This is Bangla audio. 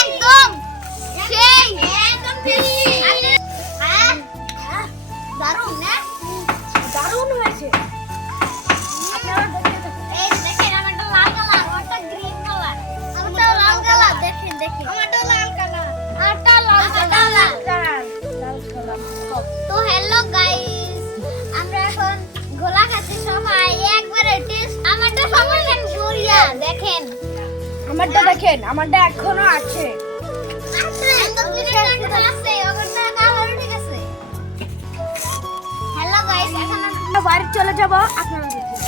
একদম সেই একদম দারুণ না দারুণ হয়েছে আপনারা এই দেখেন আমারটা লাল কালার আমারটা গ্রিন কালার আমারটা লাল কালার দেখেন দেখেন আমারটা লাল কালার আমারটা লাল কালার তো হ্যালো গাইস আমরা এখন গোলা খাচ্ছি সবাই একবারে টেস্ট আমারটা সবাই জুরিয়া দেখেন আমারটা দেখেন আমারটা এখনো আছে হ্যালো গাইস এখন আমরা বাড়ি চলে যাব আপনারা দেখুন